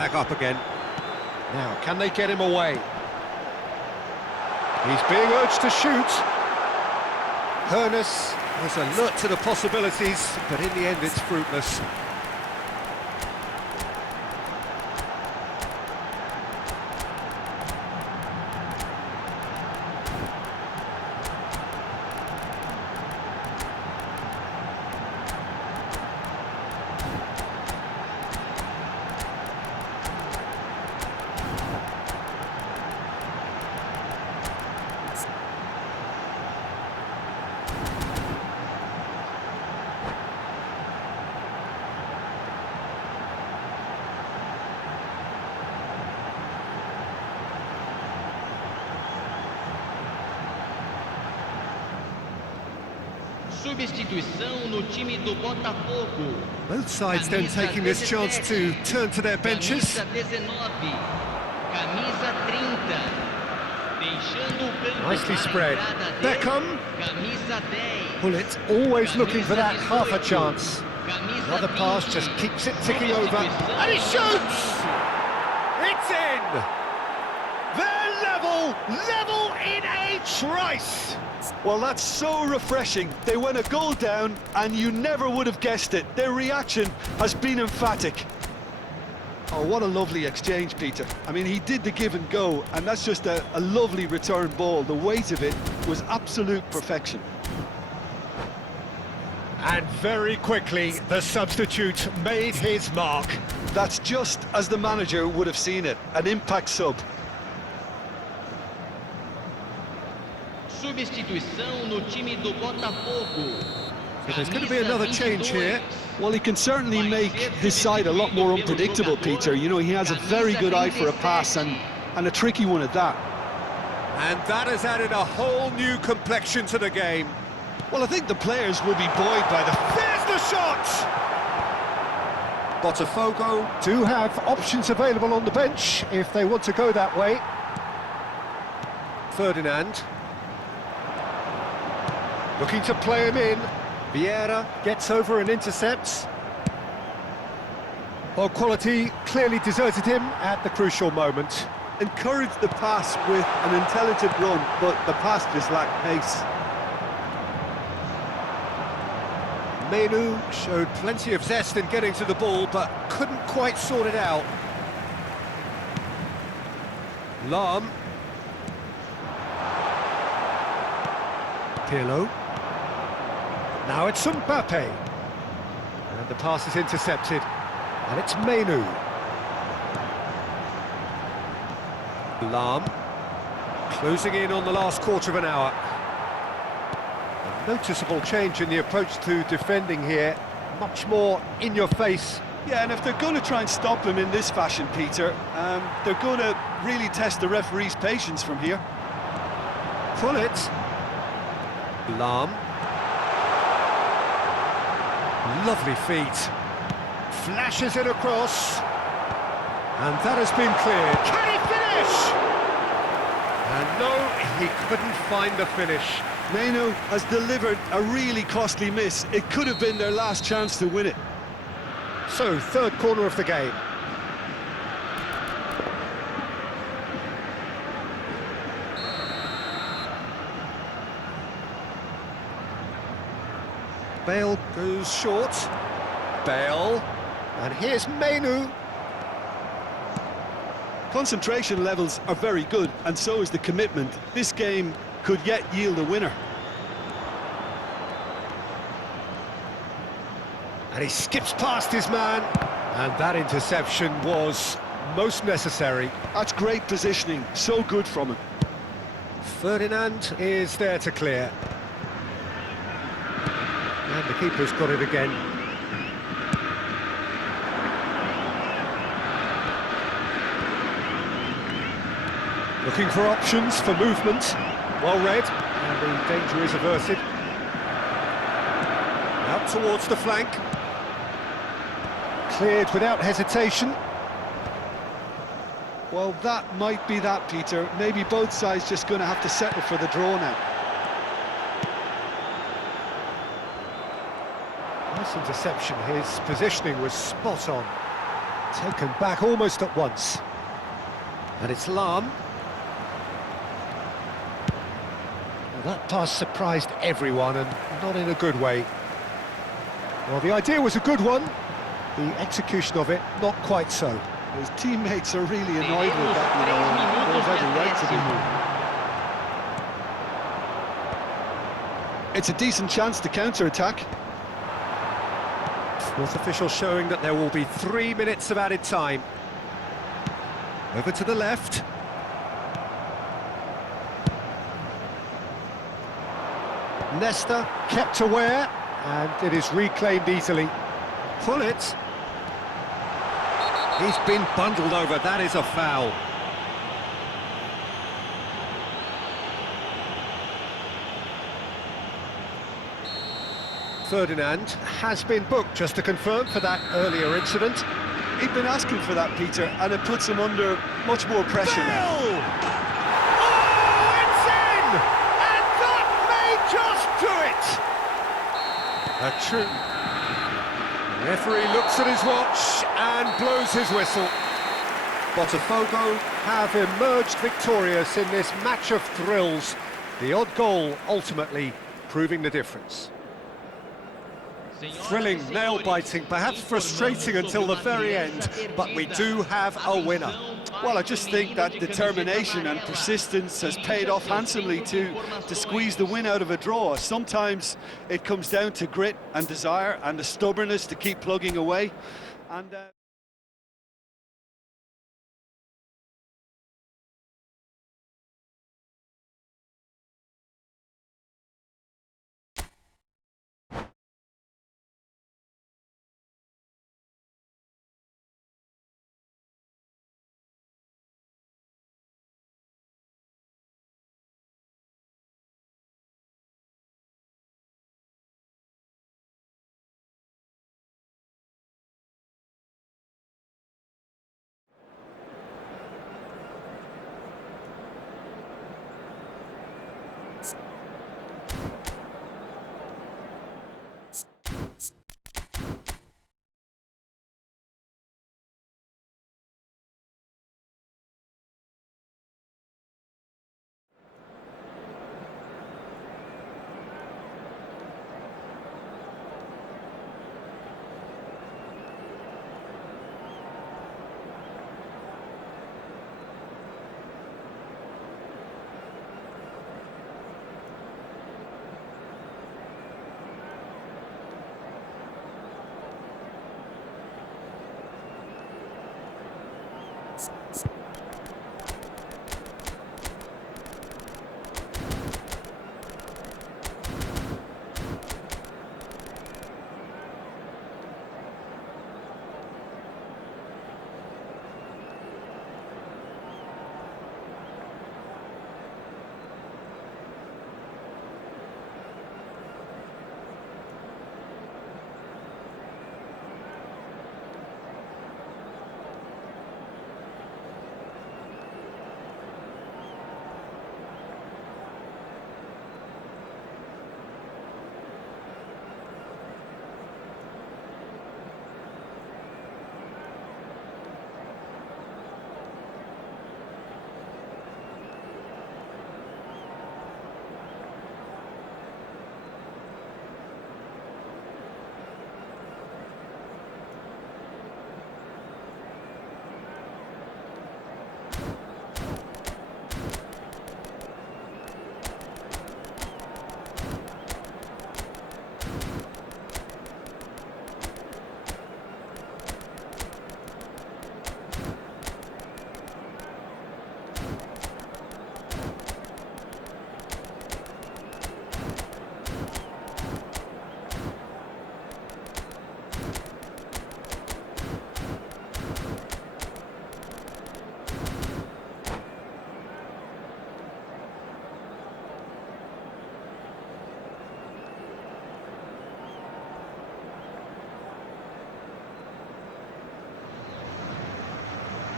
Back up again. Now, can they get him away? He's being urged to shoot. Hernus was alert to the possibilities, but in the end it's fruitless. Substituição no time do Botafogo. Both sides then taking this chance to turn to their benches. Camisa 19, camisa 30. Deixando o campo Nicely para a spread. entrada dele, Beckham. Camisa 10. Pullet always looking for that Camisa half a 18, chance. camisa Another pass 20. just keeps it ticking over. And he shoots! It's in! They're level in a trice! Well, that's so refreshing. They went a goal down, and you never would have guessed it. Their reaction has been emphatic. Oh, what a lovely exchange, Peter. I mean, he did the give and go, and that's just a lovely return ball. The weight of it was absolute perfection. And very quickly, the substitute made his mark. That's just as the manager would have seen it, an impact sub. Substituição no time do Botafogo. So there's going to be another change here. Well, he can certainly make his side a lot more unpredictable, Peter. You know, he has a very good eye for a pass, and a tricky one at that. And that has added a whole new complexion to the game. Well, I think the players will be buoyed by the... There's the shot! Botafogo do have options available on the bench if they want to go that way. Ferdinand. Looking to play him in. Vieira gets over and intercepts. Well, quality clearly deserted him at the crucial moment. Encouraged the pass with an intelligent run, but the pass just lacked pace. Menu showed plenty of zest in getting to the ball, but couldn't quite sort it out. Lahm. Pirlo. Now it's Mbappe. And the pass is intercepted. And it's Menu. Lahm. Closing in on the last quarter of an hour. A noticeable change in the approach to defending here. Much more in your face. Yeah, and if they're going to try and stop him in this fashion, Peter, they're going to really test the referee's patience from here. Pullet. Lahm. Lovely feet. Flashes it across. And that has been cleared. Can he finish? And no, he couldn't find the finish. Menu has delivered a really costly miss. It could have been their last chance to win it. So, third corner of the game. Bale goes short. Bale. And here's Menu. Concentration levels are very good, and so is the commitment. This game could yet yield a winner. And he skips past his man. And that interception was most necessary. That's great positioning, so good from him. Ferdinand is there to clear. And the keeper's got it again. Looking for options for movement. Well read, and the danger is averted. Out towards the flank. Cleared without hesitation. Well, that might be that, Peter. Maybe both sides just going to have to settle for the draw now. Nice interception. His positioning was spot on. Taken back almost at once. And it's Lam. Well, that pass surprised everyone, and not in a good way. Well, the idea was a good one. The execution of it, not quite so. His teammates are really annoyed with that, you know, and they have every right to be. It's a decent chance to counter-attack. Fourth official showing that there will be 3 minutes of added time. Over to the left. Nesta kept aware, and it is reclaimed easily. Pull it. He's been bundled over, that is a foul. Ferdinand has been booked, just to confirm, for that earlier incident. He'd been asking for that, Peter, and it puts him under much more pressure now. Oh, it's in! And that may just do it! A true... The referee looks at his watch and blows his whistle. Botafogo have emerged victorious in this match of thrills. The odd goal ultimately proving the difference. Thrilling, nail-biting, perhaps frustrating until the very end, but we do have a winner. Well, I just think that determination and persistence has paid off handsomely to squeeze the win out of a draw. Sometimes it comes down to grit and desire and the stubbornness to keep plugging away. And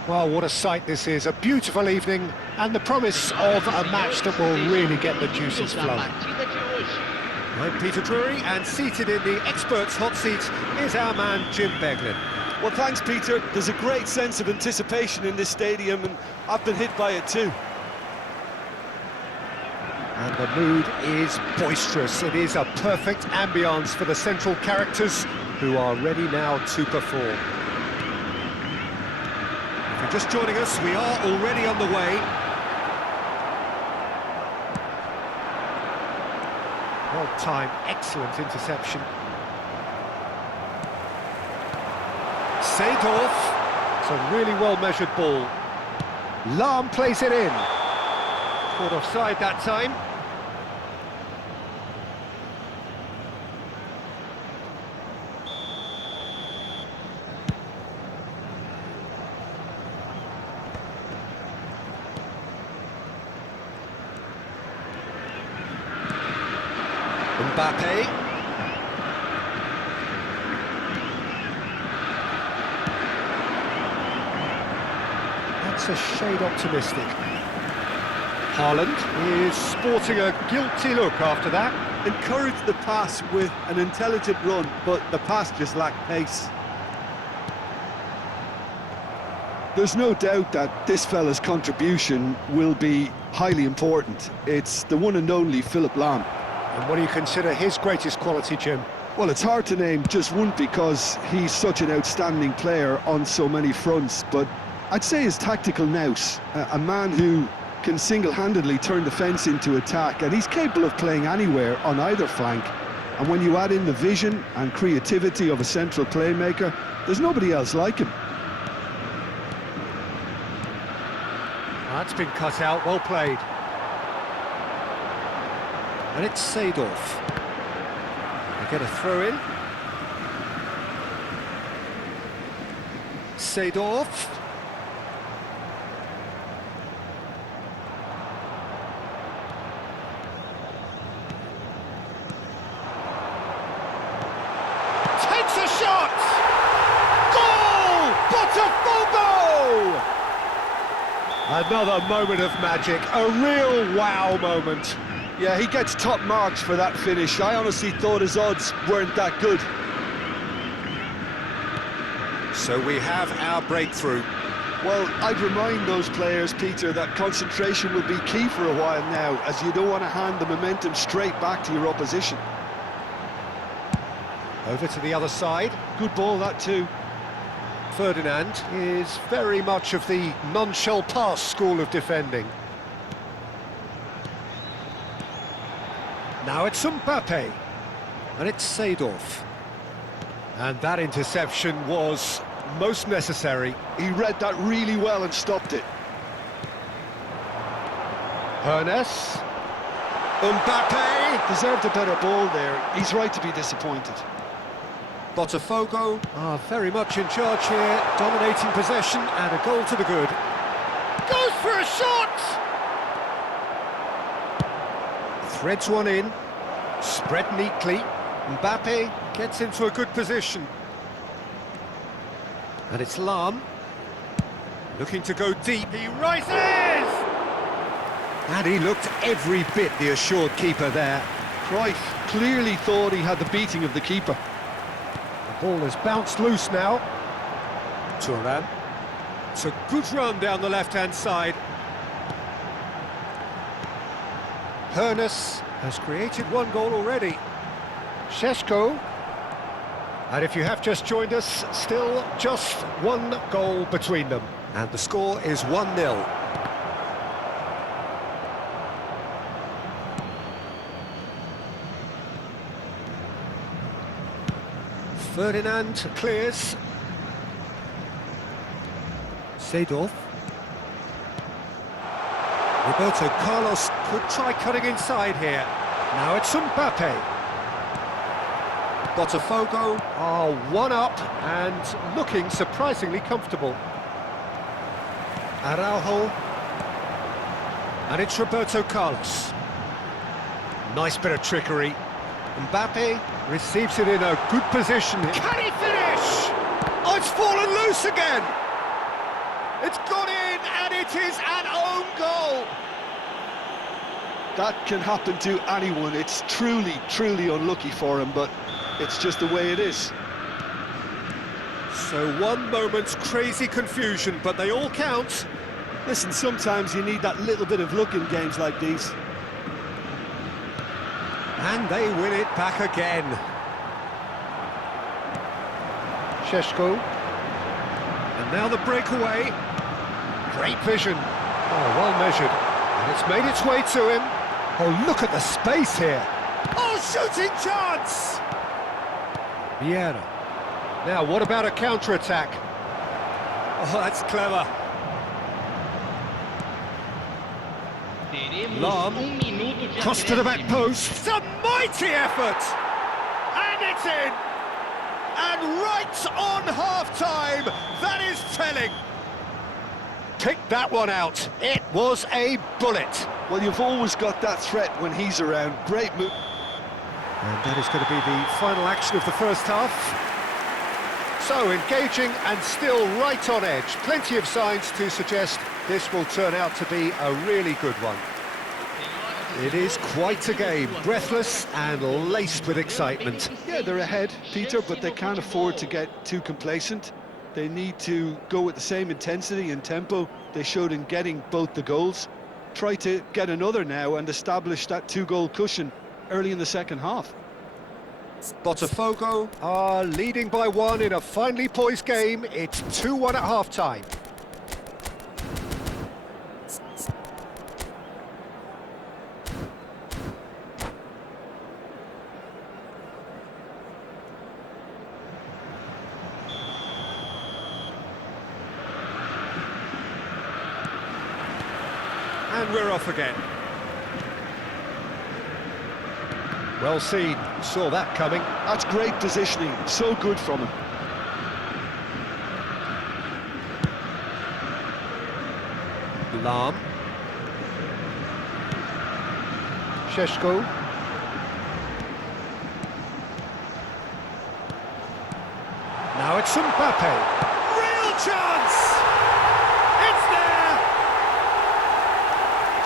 well, what a sight this is. A beautiful evening and the promise of a match that will really get the juices flowing. I'm Peter Drury, and seated in the experts' hot seat is our man Jim Beglin. Well, thanks, Peter. There's a great sense of anticipation in this stadium, and I've been hit by it too. And the mood is boisterous. It is a perfect ambience for the central characters who are ready now to perform. If you're just joining us, we are already on the way. Well-timed, excellent interception. Seedorf. It's a really well-measured ball. Lahm plays it in. Caught offside that time. Mbappe. That's a shade optimistic. Haaland is sporting a guilty look after that. Encouraged the pass with an intelligent run, but the pass just lacked pace. There's no doubt that this fella's contribution will be highly important. It's the one and only Philipp Lahm. And what do you consider his greatest quality, Jim? Well, it's hard to name just one because he's such an outstanding player on so many fronts, but I'd say his tactical nous, a man who can single-handedly turn defence into attack, and he's capable of playing anywhere on either flank. And when you add in the vision and creativity of a central playmaker, there's nobody else like him. That's been cut out, well played. And it's Seedorf. They get a throw in. Seedorf. Takes a shot! Goal! Botafogo! Another moment of magic, a real wow moment. Yeah, he gets top marks for that finish. I honestly thought his odds weren't that good. So we have our breakthrough. Well, I'd remind those players, Peter, that concentration will be key for a while now, as you don't want to hand the momentum straight back to your opposition. Over to the other side. Good ball, that too. Ferdinand is very much of the non-shall-pass school of defending. Now it's Mbappe, and it's Seedorf. And that interception was most necessary. He read that really well and stopped it. Hernes. Mbappe! Deserved a better ball there. He's right to be disappointed. Botafogo are very much in charge here, dominating possession, and a goal to the good. Goes for a shot! Threads one in, spread neatly. Mbappe gets into a good position. And it's Lahm, looking to go deep. He rises! And he looked every bit the assured keeper there. Cruyff clearly thought he had the beating of the keeper. The ball has bounced loose now. Thuram. It's a good run down the left-hand side. Hernes has created one goal already. Šeško. And if you have just joined us, still just one goal between them. And the score is 1-0. Ferdinand clears. Seedorf. Roberto Carlos could try cutting inside here. Now it's Mbappe. Botafogo are one up and looking surprisingly comfortable. Araujo. And it's Roberto Carlos. Nice bit of trickery. Mbappe receives it in a good position. Can he finish? Oh, it's fallen loose again! It's gone in, and it is an own goal! That can happen to anyone. It's truly, truly unlucky for him, but it's just the way it is. So one moment's crazy confusion, but they all count. Listen, sometimes you need that little bit of luck in games like these. And they win it back again. Sheshko. And now the breakaway. Great vision. Oh, well measured. And it's made its way to him. Oh, look at the space here. Oh, shooting chance! Vieira. Now, what about a counter-attack? Oh, that's clever. Teremos Lam. minuto de Cross to the back acréscimo. post. It's a mighty effort! And it's in! And right on half-time! That is telling! Pick that one out. It was a bullet. Well, you've always got that threat when he's around. Great move. And that is going to be the final action of the first half. So, engaging and still right on edge. Plenty of signs to suggest this will turn out to be a really good one. It is quite a game, breathless and laced with excitement. Yeah, they're ahead, Peter, but they can't afford to get too complacent. They need to go with the same intensity and tempo they showed in getting both the goals. Try to get another now and establish that two-goal cushion early in the second half. Botafogo are leading by one in a finely poised game. It's 2-1 at half-time. And we're off again. Well seen, saw that coming. That's great positioning, so good from him. Lam. Sheshko. Now it's Mbappe. Real chance! It's there!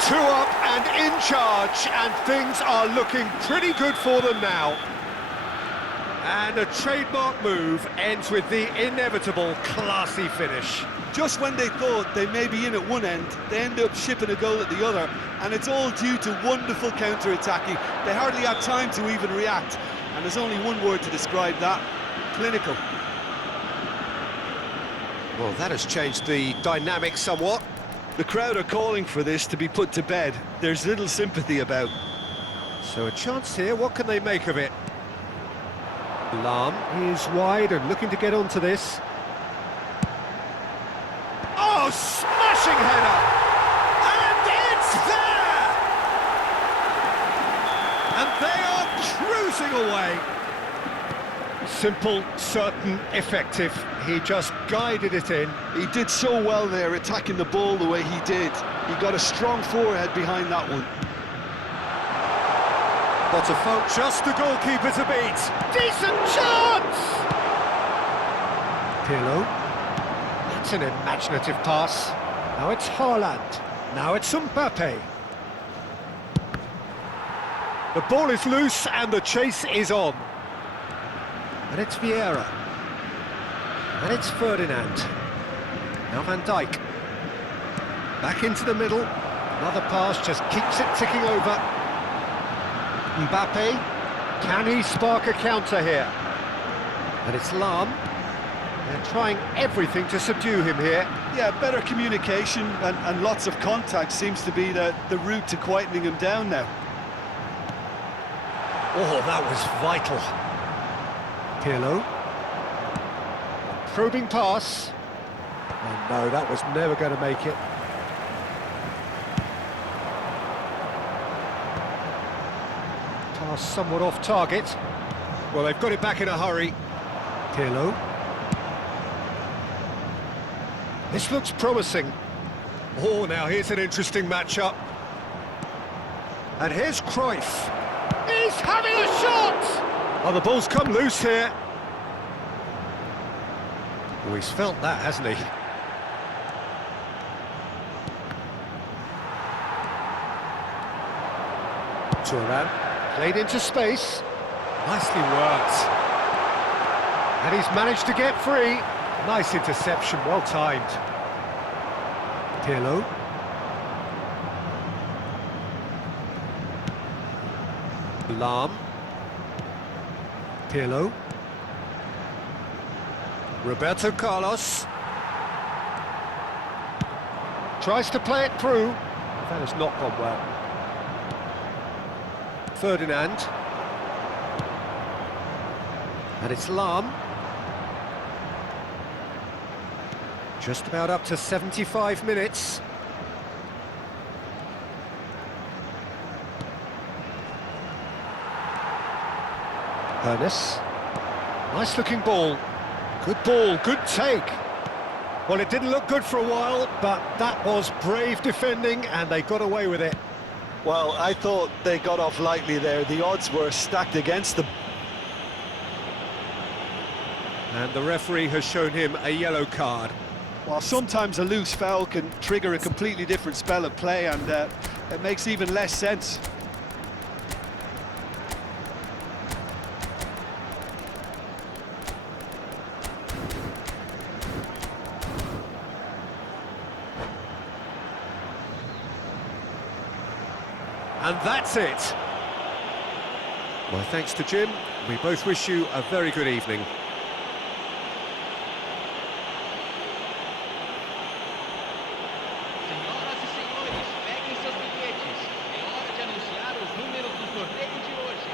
2 up and in charge, and things are looking pretty good for them now. And a trademark move ends with the inevitable classy finish. Just when they thought they may be in at one end, they end up shipping a goal at the other, and it's all due to wonderful counter-attacking. They hardly had time to even react, and there's only one word to describe that: clinical. Well, that has changed the dynamic somewhat. The crowd are calling for this to be put to bed. There's little sympathy about. So a chance here, what can they make of it? Lam is wide and looking to get onto this. Oh, smashing header! And it's there! And they are cruising away. Simple, certain, effective. He just guided it in. He did so well there, attacking the ball the way he did. He got a strong forehead behind that one. Botafogo, just the goalkeeper to beat. Decent chance! Pirlo. That's an imaginative pass. Now it's Haaland. Now it's Mbappe. The ball is loose and the chase is on. And it's Vieira. And it's Ferdinand. Now Van Dijk. Back into the middle. Another pass just keeps it ticking over. Mbappe. Can he spark a counter here? And it's Lam. They're trying everything to subdue him here. Yeah, better communication and lots of contact seems to be the route to quietening him down now. Oh, that was vital. Pirlo. Probing pass. Oh no, that was never going to make it. Pass somewhat off target. Well, they've got it back in a hurry. Pirlo. This looks promising. Oh, now here's an interesting matchup. And here's Cruyff. He's having a shot! Oh, the ball's come loose here. Oh, he's felt that, hasn't he? Thuram, played into space. Nicely worked. And he's managed to get free. Nice interception, well timed. Pirlo. Lahm. Pirlo. Roberto Carlos. Tries to play it through. That has not gone well. Ferdinand. And it's Lahm. Just about up to 75 minutes. Ernest. Nice looking ball. Good ball, good take. Well, it didn't look good for a while, but that was brave defending and they got away with it. Well, I thought they got off lightly there. The odds were stacked against them. And the referee has shown him a yellow card. Well, sometimes a loose foul can trigger a completely different spell of play, and it makes even less sense. And that's it. My thanks to Jim. We both wish you a very good evening. Senhoras e senhores, peguem seus bilhetes. É hora de anunciar os números do sorteio de hoje.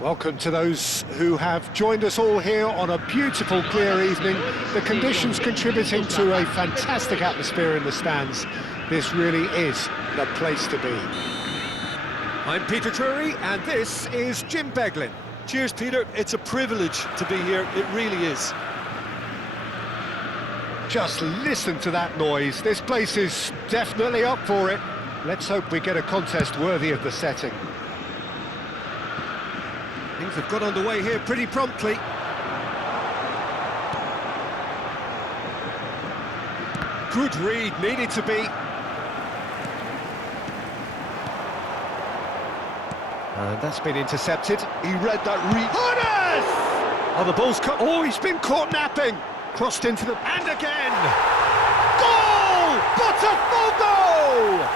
Welcome to those who have joined us all here on a beautiful, clear evening. The conditions contributing to a fantastic atmosphere in the stands. This really is the place to be. I'm Peter Drury, and this is Jim Beglin. Cheers, Peter. It's a privilege to be here. It really is. Just listen to that noise. This place is definitely up for it. Let's hope we get a contest worthy of the setting. Things have got underway here pretty promptly. Good read, needed to be. And that's been intercepted. He read that read. Ernest! Oh, the ball's cut. Oh, he's been caught napping. Crossed into the... And again! Goal! Botafogo!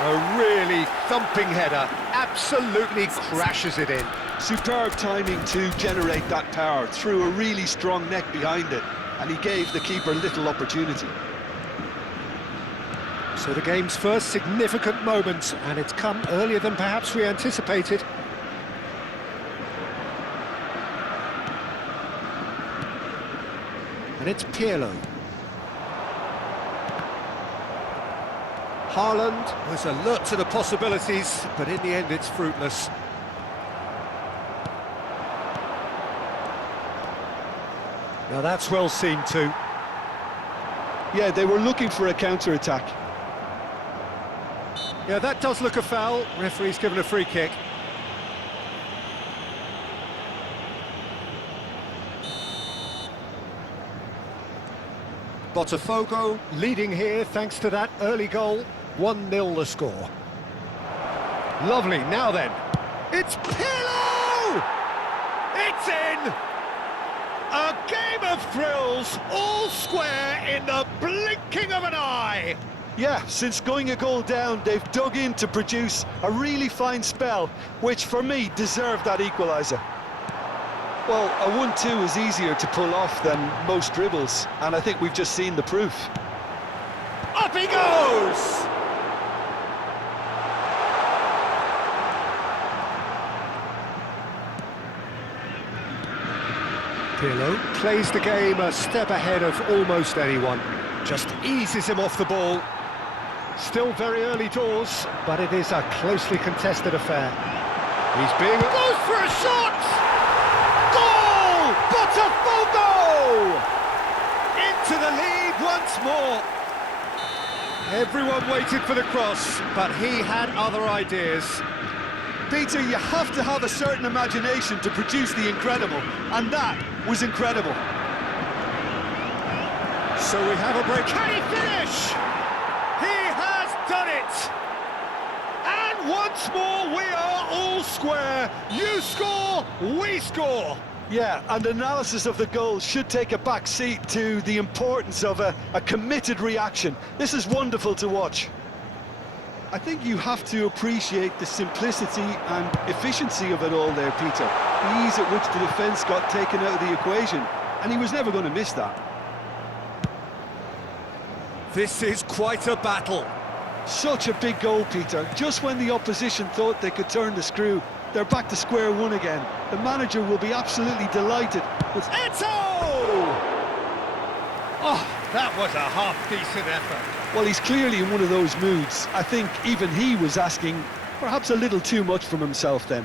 A really thumping header. Absolutely crashes it in. Superb timing to generate that power through a really strong neck behind it, and he gave the keeper little opportunity. So the game's first significant moment, and it's come earlier than perhaps we anticipated. And it's Pirlo. Haaland was alert to the possibilities, but in the end it's fruitless. Now that's well seen too. Yeah, they were looking for a counter-attack. Yeah, that does look a foul. Referee's given a free kick. Botafogo leading here thanks to that early goal. 1-0 the score. Lovely, now then. It's Pirlo! It's in! A game of thrills, all square in the blinking of an eye! Yeah, since going a goal down, they've dug in to produce a really fine spell, which for me deserved that equaliser. Well, a 1-2 is easier to pull off than most dribbles, and I think we've just seen the proof. Up he goes! Pirlo plays the game a step ahead of almost anyone. Just eases him off the ball. Still very early doors, but it is a closely contested affair. He's being... goes for a shot! Goal! Botafogo! Into the lead once more. Everyone waited for the cross, but he had other ideas. Peter, you have to have a certain imagination to produce the incredible, and that was incredible. So we have a break. Can he finish? He has done it! And once more we are all square. You score, we score. Yeah, and analysis of the goal should take a back seat to the importance of a committed reaction. This is wonderful to watch. I think you have to appreciate the simplicity and efficiency of it all there, Peter. The ease at which the defence got taken out of the equation, and he was never going to miss that. This is quite a battle. Such a big goal, Peter. Just when the opposition thought they could turn the screw, they're back to square one again. The manager will be absolutely delighted with... Eto! Oh, that was a half-decent effort. Well, he's clearly in one of those moods. I think even he was asking perhaps a little too much from himself then.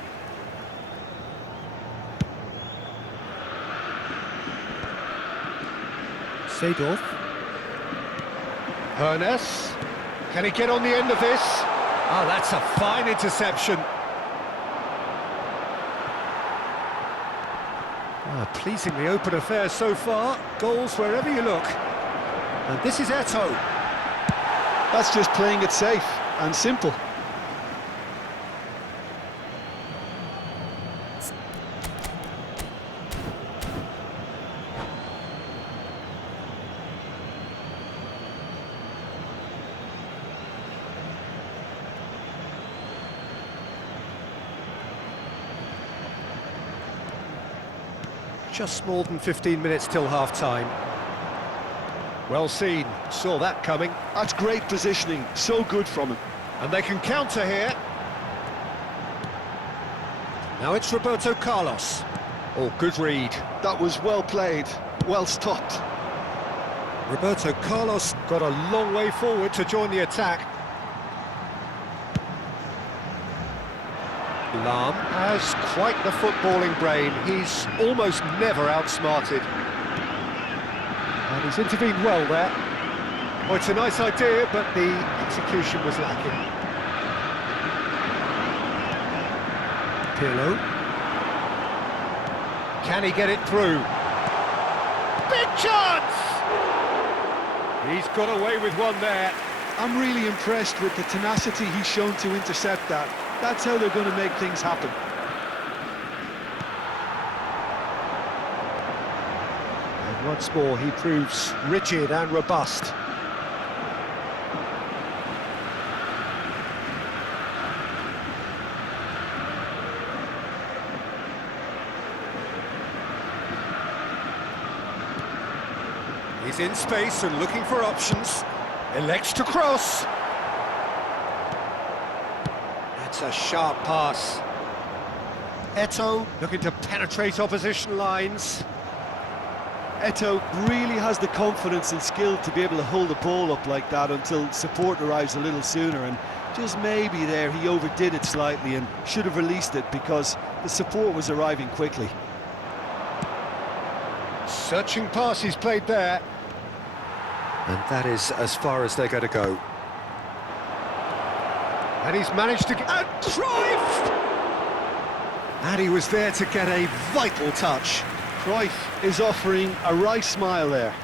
Seedorf. Hernes. Can he get on the end of this? Oh, that's a fine interception. Pleasingly open affair so far. Goals wherever you look. And this is Eto. That's just playing it safe and simple. Just more than 15 minutes till half-time. Well seen, saw that coming. That's great positioning, so good from him. And they can counter here. Now it's Roberto Carlos. Oh, good read. That was well played, well stopped. Roberto Carlos got a long way forward to join the attack. Lahm has quite the footballing brain. He's almost never outsmarted. And he's intervened well there. Oh, it's a nice idea, but the execution was lacking. Pirlo. Can he get it through? Big chance! He's got away with one there. I'm really impressed with the tenacity he's shown to intercept that. That's how they're going to make things happen. And once more he proves rigid and robust. He's in space and looking for options. Elects to cross. That's a sharp pass. Eto looking to penetrate opposition lines. Eto'o really has the confidence and skill to be able to hold the ball up like that until support arrives a little sooner, and just maybe there he overdid it slightly and should have released it because the support was arriving quickly. Searching pass he's played there. And that is as far as they're going to go. And he's managed to get... And Cruyff! And he was there to get a vital touch. Cruyff is offering a right smile there.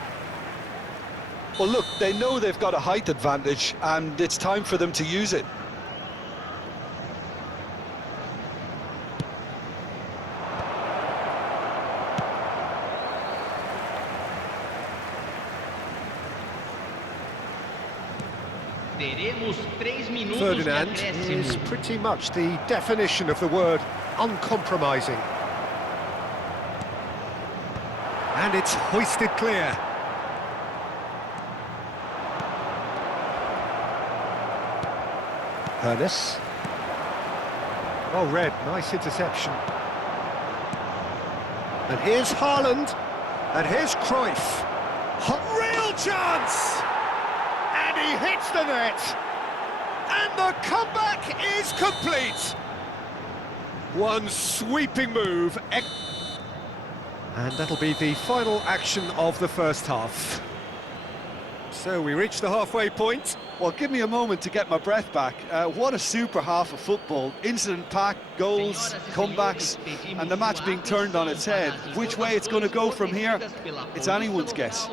Well, look, they know they've got a height advantage, and it's time for them to use it. Teremos 3 minutos de Ferdinand acréscimo. is pretty much the definition of the word uncompromising. And it's hoisted clear. Ernest. Well read, nice interception. And here's Haaland. And here's Cruyff. Real chance! And he hits the net. And the comeback is complete. One sweeping move. And that'll be the final action of the first half. So we reach the halfway point. Well, give me a moment to get my breath back. What a super half of football. Incident-packed, goals, comebacks, and the match being turned on its head. Which way it's going to go from here, it's anyone's guess.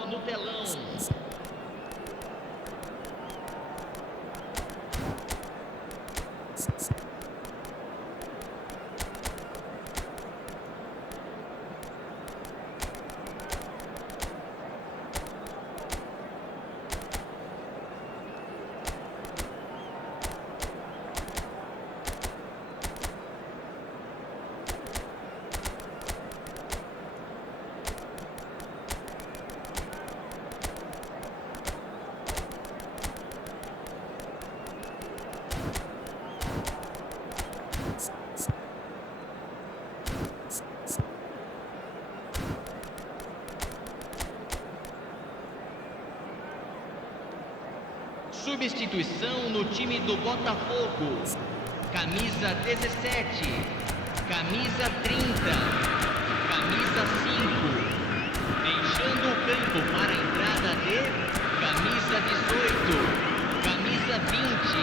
Substituição no time do Botafogo. Camisa 17, camisa 30, camisa 5. Deixando o campo para a entrada de camisa 18, camisa 20,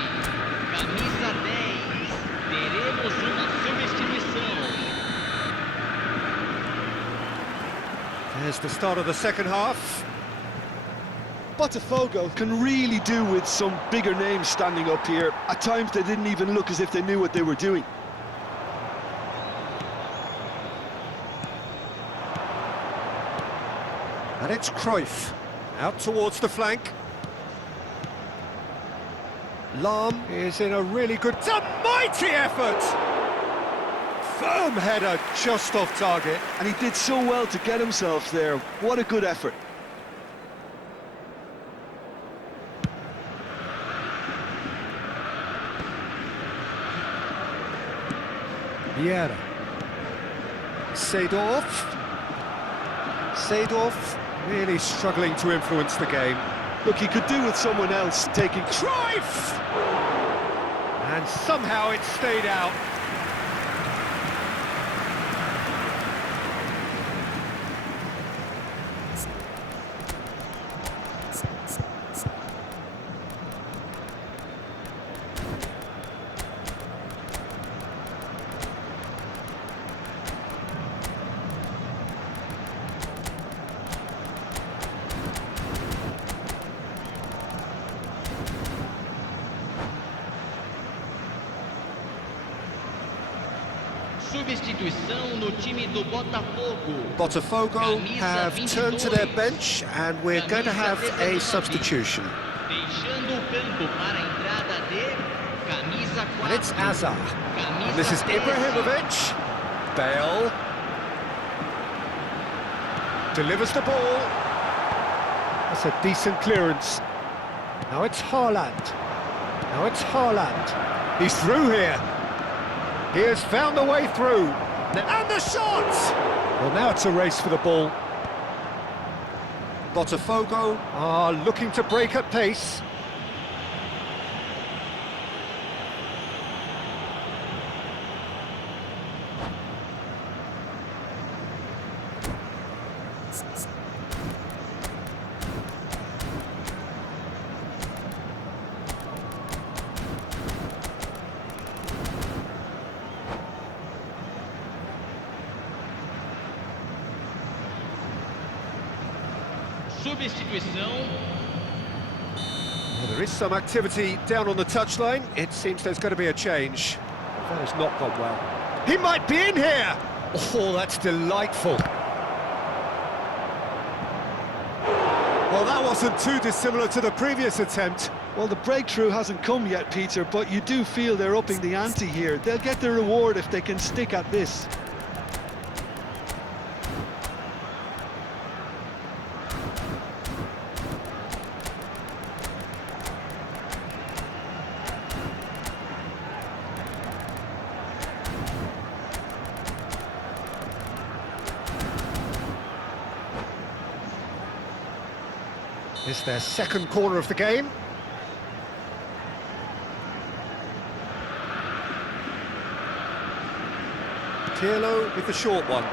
camisa 10. Teremos uma substituição. There's the start of the second half. Botafogo can really do with some bigger names standing up here. At times they didn't even look as if they knew what they were doing. And it's Cruyff, out towards the flank. Lahm is in a really good... It's a mighty effort! Firm header, just off target. And he did so well to get himself there. What a good effort. Vieira. Seedorf really struggling to influence the game. Look, he could do with someone else taking... Cruyff! And somehow it stayed out. Substituição no time do Botafogo. Botafogo have turned to their bench and we're going to have a substitution. Deixando o campo para a entrada de camisa 4. And it's Azar. And this is Ibrahimovic. Bale. Delivers the ball. That's a decent clearance. Now it's Haaland. He's through here. He has found the way through. And the shot! Well, now it's a race for the ball. Botafogo are looking to break at pace. Substituição. Well, there is some activity down on the touchline. It seems there's going to be a change. That has not gone well. He might be in here! Oh, that's delightful. Well, that wasn't too dissimilar to the previous attempt. Well, the breakthrough hasn't come yet, Peter, but you do feel they're upping the ante here. They'll get their reward if they can stick at this. It's their second corner of the game. Pirlo with the short one.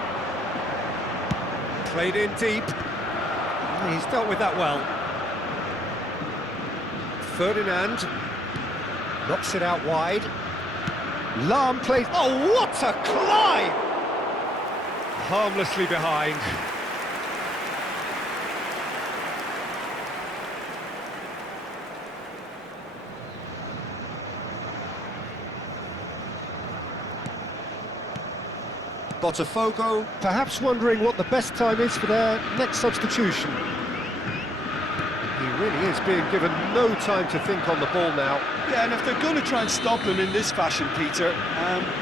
Played in deep. He's dealt with that well. Ferdinand knocks it out wide. Lahm plays... Oh, what a climb! Harmlessly behind. Botafogo, perhaps wondering what the best time is for their next substitution. He really is being given no time to think on the ball now. Yeah, and if they're going to try and stop him in this fashion, Peter,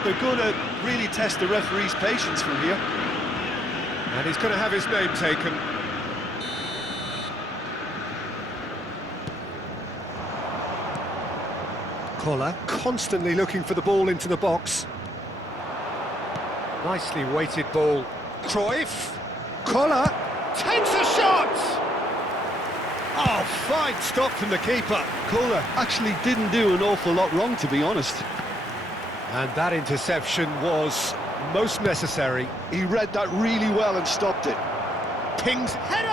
they're going to really test the referee's patience from here. And he's going to have his name taken. Koller constantly looking for the ball into the box. Nicely weighted ball. Cruyff. Koller takes a shot! Oh, fine stop from the keeper. Koller actually didn't do an awful lot wrong, to be honest. And that interception was most necessary. He read that really well and stopped it. Ping's header!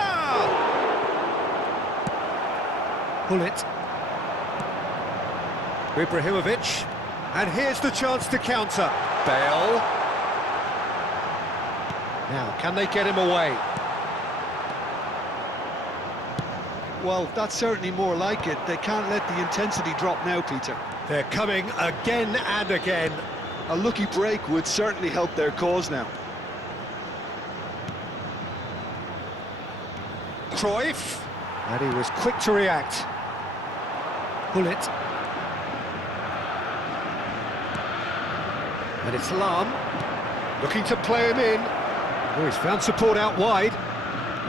Pull it. Ibrahimovic. And here's the chance to counter. Bale. Now, can they get him away? Well, that's certainly more like it. They can't let the intensity drop now, Peter. They're coming again and again. A lucky break would certainly help their cause now. Cruyff. And he was quick to react. Pull it. And it's Lahm. Looking to play him in. Oh, he's found support out wide.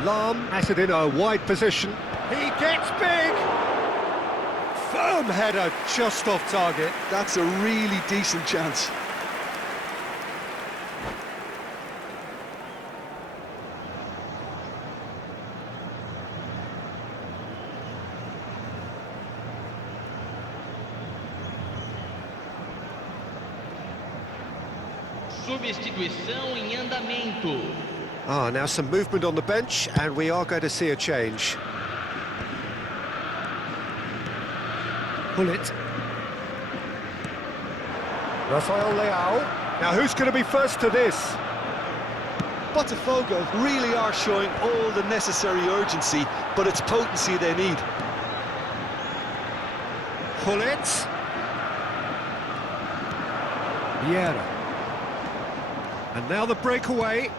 Lahm has it in a wide position. He gets big! Firm header just off target. That's a really decent chance. Substituição em andamento. Now some movement on the bench, and we are going to see a change. Pull it. Rafael Leao. Now who's going to be first to this? Botafogo really are showing all the necessary urgency, but it's potency they need. Pull it. Vieira. And now the breakaway.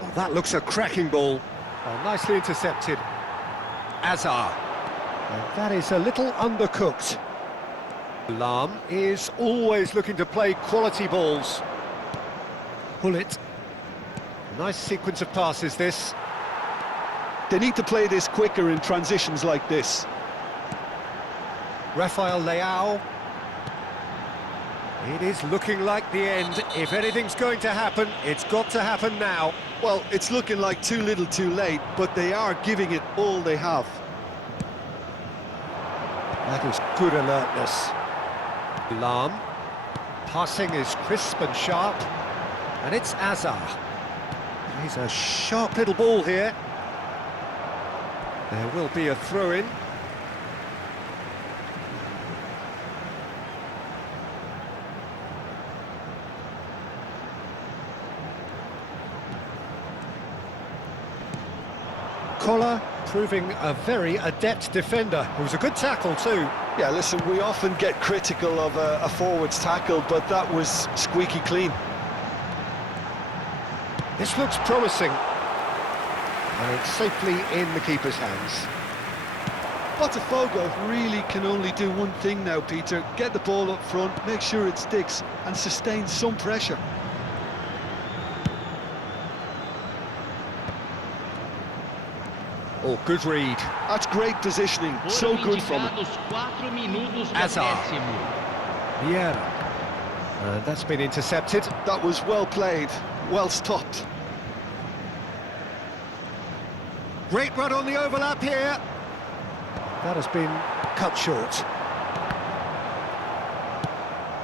Oh, that looks a cracking ball. Oh, nicely intercepted. Azar. And that is a little undercooked. Lahm is always looking to play quality balls. Pull it. Nice sequence of passes, this. They need to play this quicker in transitions like this. Rafael Leao. It is looking like the end. If anything's going to happen, it's got to happen now. Well, it's looking like too little too late, but they are giving it all they have. That is good alertness. Lam. Passing is crisp and sharp. And it's Azar. He's a sharp little ball here. There will be a throw-in. Koller proving a very adept defender. It was a good tackle too. Yeah, listen, we often get critical of a forward's tackle, but that was squeaky clean. This looks promising. And it's safely in the keeper's hands. Botafogo really can only do one thing now, Peter. Get the ball up front, make sure it sticks, and sustain some pressure. Oh, good read. That's great positioning, so good from him. Azar. Vieira. And that's been intercepted. That was well played, well stopped. Great run on the overlap here. That has been cut short.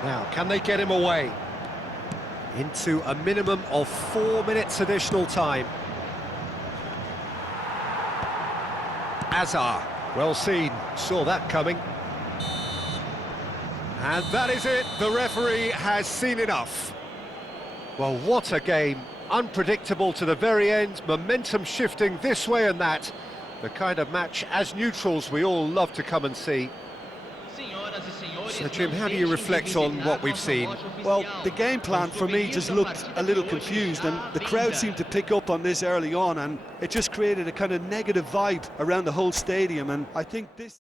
Now, can they get him away? Into a minimum of 4 minutes additional time. Azar, well seen, saw that coming. And that is it, the referee has seen enough. Well, what a game, unpredictable to the very end, momentum shifting this way and that. The kind of match, as neutrals, we all love to come and see. So, Jim, how do you reflect on what we've seen? Well, the game plan for me just looked a little confused, and the crowd seemed to pick up on this early on, and it just created a kind of negative vibe around the whole stadium, and I think this...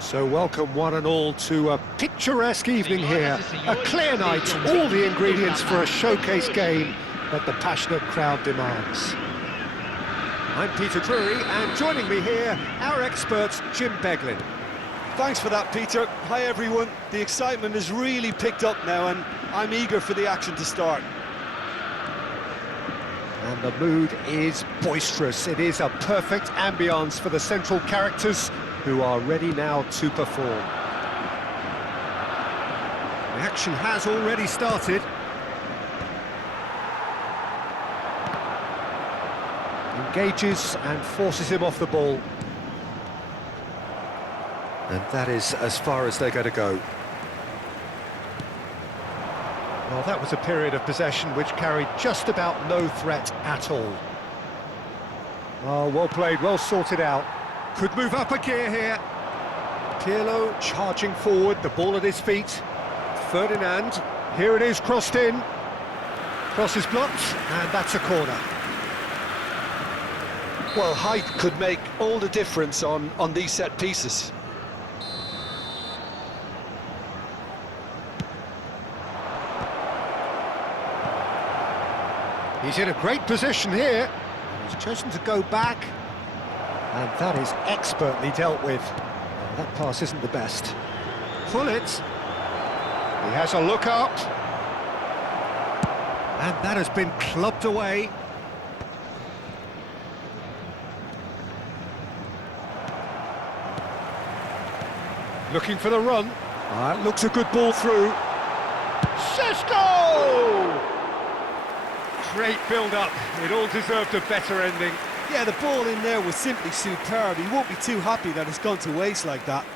So welcome one and all to a picturesque evening here, a clear night, all the ingredients for a showcase game that the passionate crowd demands. I'm Peter Drury, and joining me here, our expert Jim Beglin. Thanks for that, Peter. Hi everyone. The excitement has really picked up now, and I'm eager for the action to start. And the mood is boisterous. It is a perfect ambience for the central characters, who are ready now to perform. The action has already started. Engages and forces him off the ball. And that is as far as they're going to go. Well, that was a period of possession which carried just about no threat at all. Oh, well played, well sorted out. Could move up a gear here. Pirlo charging forward, the ball at his feet. Ferdinand, here it is, crossed in. Cross is blocked, and that's a corner. Well, height could make all the difference on these set pieces. He's in a great position here. He's chosen to go back, and that is expertly dealt with. Well, that pass isn't the best. Pull it. He has a look up. And that has been clubbed away. Looking for the run. That looks a good ball through. Šeško! Great build-up. It all deserved a better ending. Yeah, the ball in there was simply superb. He won't be too happy that it's gone to waste like that.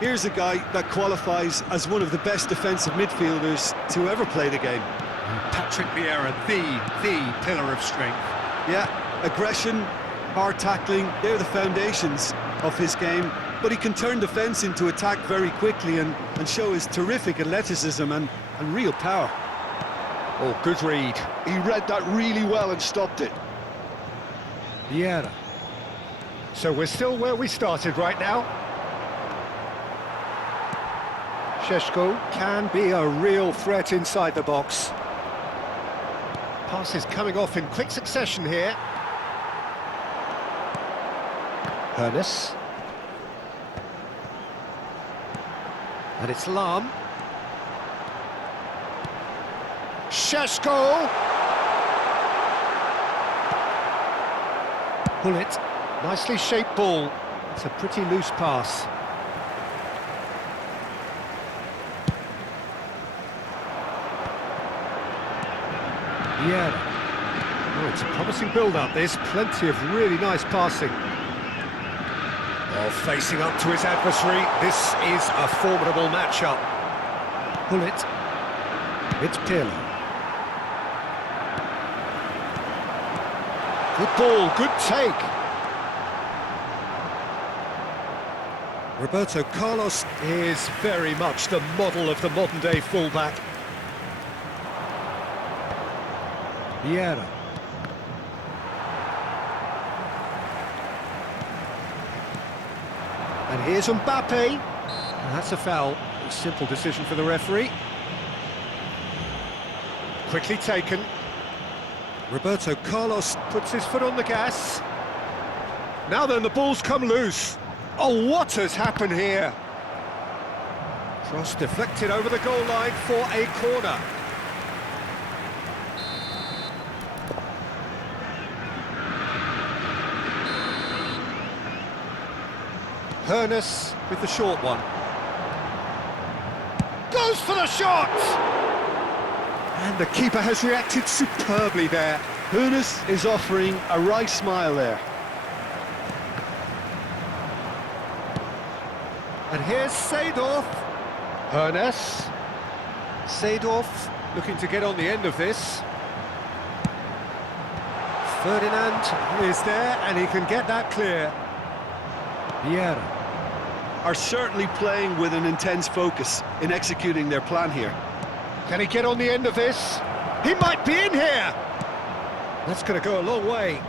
Here's a guy that qualifies as one of the best defensive midfielders to ever play the game. Patrick Vieira, the pillar of strength. Yeah, aggression, hard tackling, they're the foundations of his game. But he can turn defence into attack very quickly and show his terrific athleticism and real power. Oh, good read. He read that really well and stopped it. Vieira. So we're still where we started right now. Šeško can be a real threat inside the box. Passes coming off in quick succession here. Hernes. And it's Lahm. Šeško! Pull it. Nicely shaped ball. It's a pretty loose pass. Yeah. Oh, it's a promising build-up, this. Plenty of really nice passing. Oh, facing up to his adversary. This is a formidable matchup. Pull it. It's Pirlo. Good ball, good take. Roberto Carlos is very much the model of the modern-day fullback. Vieira. And here's Mbappe. And that's a foul. A simple decision for the referee. Quickly taken. Roberto Carlos puts his foot on the gas. Now then, the ball's come loose. Oh, what has happened here? Cross deflected over the goal line for a corner. Hernes with the short one. Goes for the shot! And the keeper has reacted superbly there. Hernes is offering a right smile there. And here's Seedorf. Hernes. Seedorf looking to get on the end of this. Ferdinand is there and he can get that clear. Vieira. Are certainly playing with an intense focus in executing their plan here. Can he get on the end of this? He might be in here! That's going to go a long way.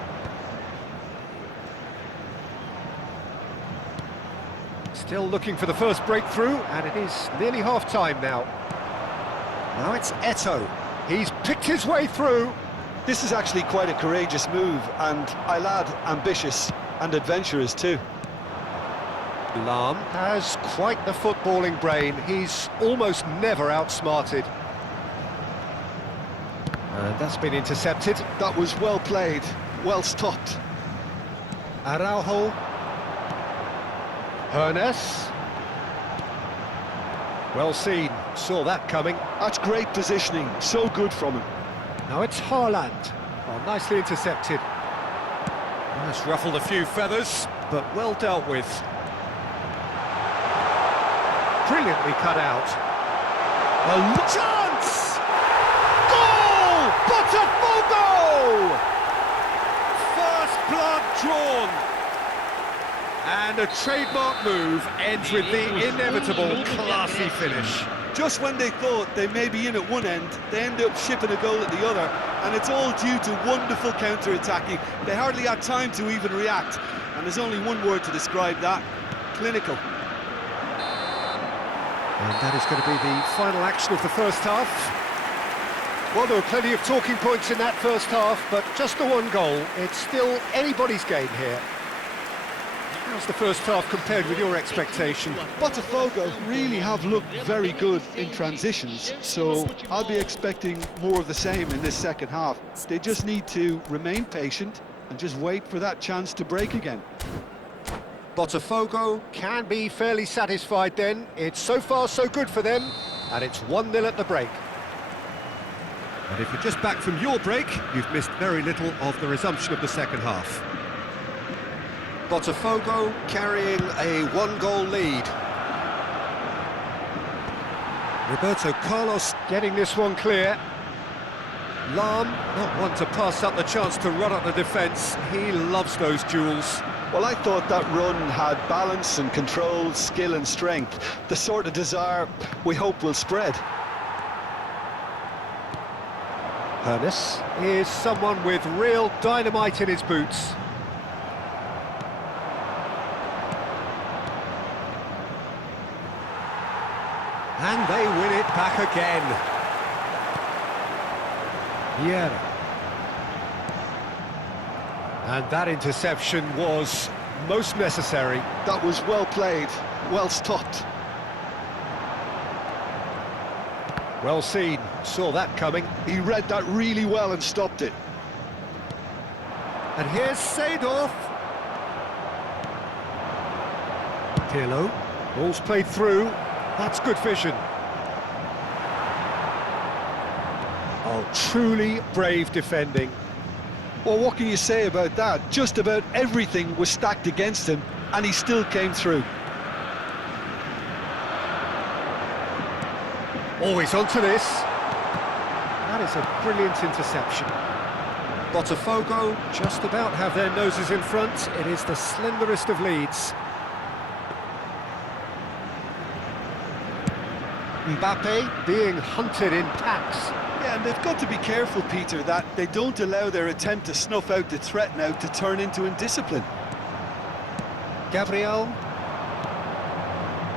Still looking for the first breakthrough, and it is nearly half-time now. Now it's Eto'o. He's picked his way through. This is actually quite a courageous move, and I'll add ambitious and adventurous too. Lahm has quite the footballing brain. He's almost never outsmarted. And that's been intercepted. That was well played, well stopped. Araujo. Hernes. Well seen, saw that coming. That's great positioning, so good from him. Now it's Haaland. Well, nicely intercepted. That's ruffled a few feathers, but well dealt with. Brilliantly cut out. A chance! Goal! Botafogo! First blood drawn. And a trademark move ends with the inevitable classy finish. Just when they thought they may be in at one end, they end up shipping a goal at the other, and it's all due to wonderful counter-attacking. They hardly had time to even react, and there's only one word to describe that: clinical. And that is going to be the final action of the first half. Well, there were plenty of talking points in that first half, but just the one goal. It's still anybody's game here. How's the first half compared with your expectation? Botafogo really have looked very good in transitions, so I'll be expecting more of the same in this second half. They just need to remain patient and just wait for that chance to break again. Botafogo can be fairly satisfied then. It's so far so good for them, and it's 1-0 at the break. And if you're just back from your break, you've missed very little of the resumption of the second half. Botafogo carrying a one-goal lead. Roberto Carlos getting this one clear. Lahm, not one to pass up the chance to run up the defence. He loves those duels. Well, I thought that run had balance and control, skill and strength. The sort of desire we hope will spread. Hernes is someone with real dynamite in his boots. And they win it back again. Yeah. And that interception was most necessary. That was well played, well stopped. Well seen, saw that coming. He read that really well and stopped it. And here's Seedorf. Pirlo, ball's played through. That's good vision. Oh, truly brave defending. Well, what can you say about that? Just about everything was stacked against him, and he still came through. Always onto this. That is a brilliant interception. Botafogo just about have their noses in front. It is the slenderest of leads. Mbappe being hunted in packs. Yeah, and they've got to be careful, Peter, that they don't allow their attempt to snuff out the threat now to turn into indiscipline. Gabriel.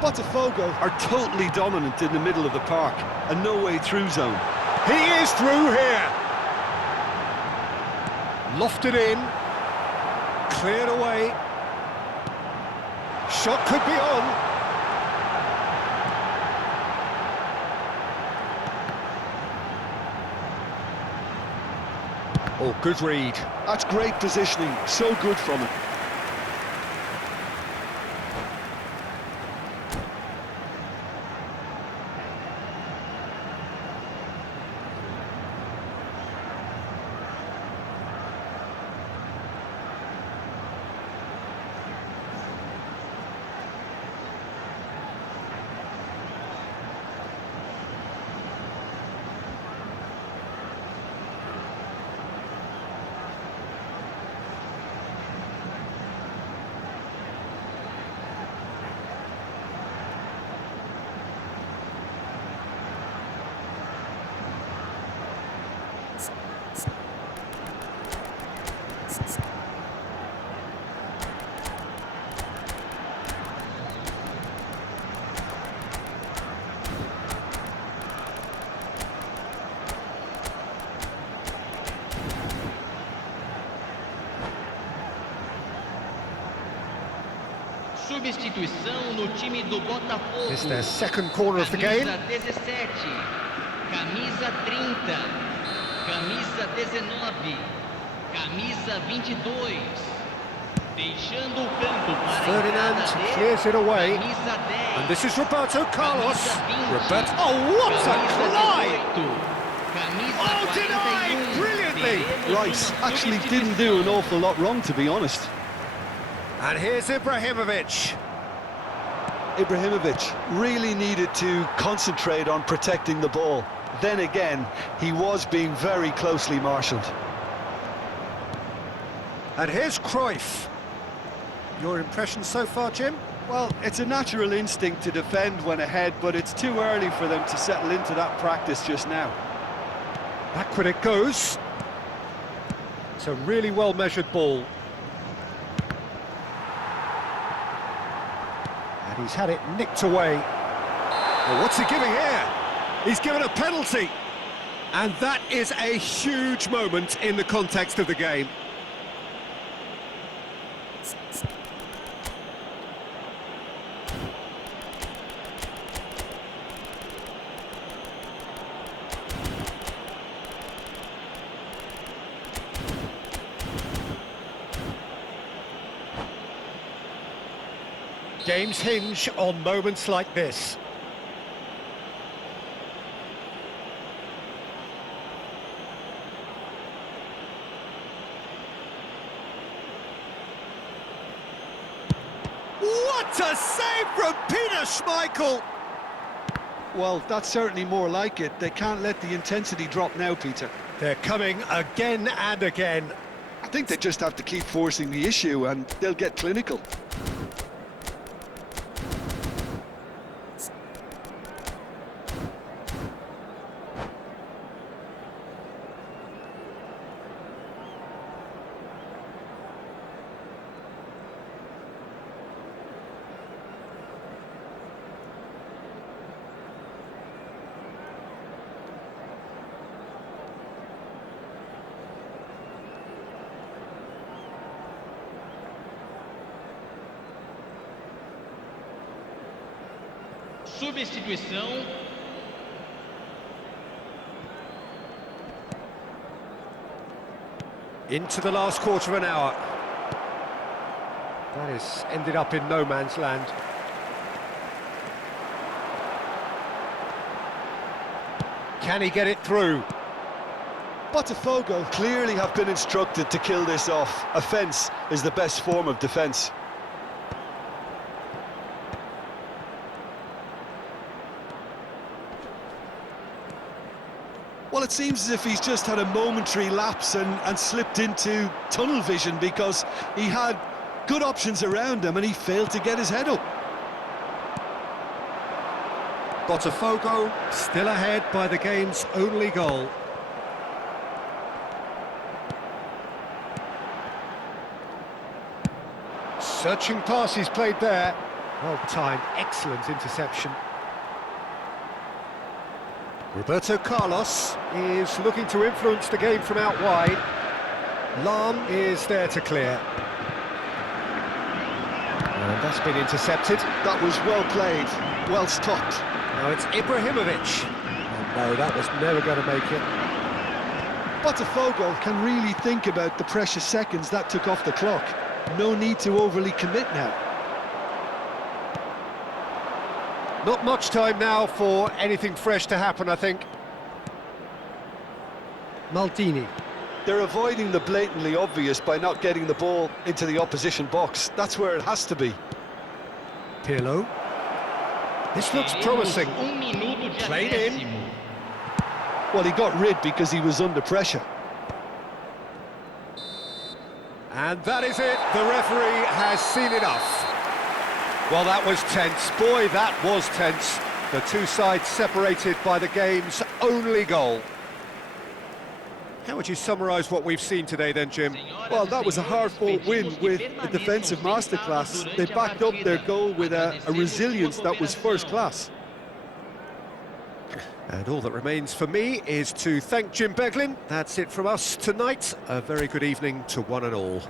Botafogo are totally dominant in the middle of the park, a no-way through zone. He is through here. Lofted in. Cleared away. Shot could be on. Oh, good read. That's great positioning, so good from him. Substituição no time do Botafogo. It's their second corner of the game. Camisa 17, camisa 30, camisa 19, camisa 22. Fechando o campo para a Ferdinand entrada dele, clears it away. camisa 10. And this is Roberto Carlos. Camisa 20. Roberto. Oh, what a Camisa collide! 18. Camisa Oh, denied 41. brilliantly. Teremos Rice uma actually substituição. didn't do an awful lot wrong, to be honest. And here's Ibrahimovic. Ibrahimovic really needed to concentrate on protecting the ball. Then again, he was being very closely marshalled. And here's Cruyff. Your impression so far, Jim? Well, it's a natural instinct to defend when ahead, but it's too early for them to settle into that practice just now. Backward it goes. It's a really well-measured ball. And he's had it nicked away. Well, what's he giving here? He's given a penalty. And that is a huge moment in the context of the game. Games hinge on moments like this. What a save from Peter Schmeichel! Well, that's certainly more like it. They can't let the intensity drop now, Peter. They're coming again and again. I think they just have to keep forcing the issue and they'll get clinical. Substituição. Into the last quarter of an hour. That has ended up in no man's land. Can he get it through? Botafogo clearly have been instructed to kill this off. Offence is the best form of defence. Well, it seems as if he's just had a momentary lapse and slipped into tunnel vision because he had good options around him and he failed to get his head up. Botafogo still ahead by the game's only goal. Searching pass he's played there. Well timed, excellent interception. Roberto Carlos is looking to influence the game from out wide. Lam is there to clear. And that's been intercepted. That was well played, well stopped. Now it's Ibrahimovic. Oh, no, that was never going to make it. Botafogo can really think about the precious seconds that took off the clock. No need to overly commit now. Not much time now for anything fresh to happen, I think. Maldini. They're avoiding the blatantly obvious by not getting the ball into the opposition box. That's where it has to be. Pirlo. This looks promising. Minuto de Played in. acréscimo. Well, he got rid because he was under pressure. And that is it. The referee has seen enough. Well, that was tense. Boy, that was tense. The two sides separated by the game's only goal. How would you summarise what we've seen today then, Jim? Well, that was a hard-fought win with a defensive masterclass. They backed up their goal with a resilience that was first class. And all that remains for me is to thank Jim Beglin. That's it from us tonight. A very good evening to one and all.